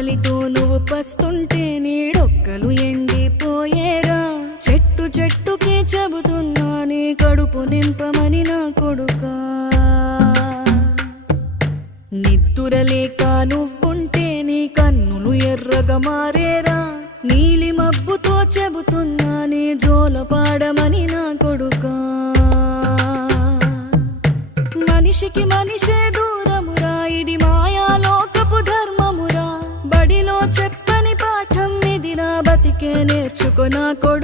ఆకలితో నువ్వు పస్తుంటే నీడొక్కలు ఎండిపోయేరా చెట్టు చెట్టుకే చెబుతున్నా నీ కడుపు నింపమని నా కొడుకా నిద్దురలేక నువ్వుంటే నీ కన్నులు ఎర్రగా మారేరా నీలి మబ్బుతో చెబుతున్నా నీ జోలపాడమని నా కొడుకా మనిషికి మనిషే దూరమురా ఇది మాయాలోకపు ధర్మమురా బడిలో చెప్పని పాఠం ఇదిరా బతికే నేర్చుకో నా కొడుకా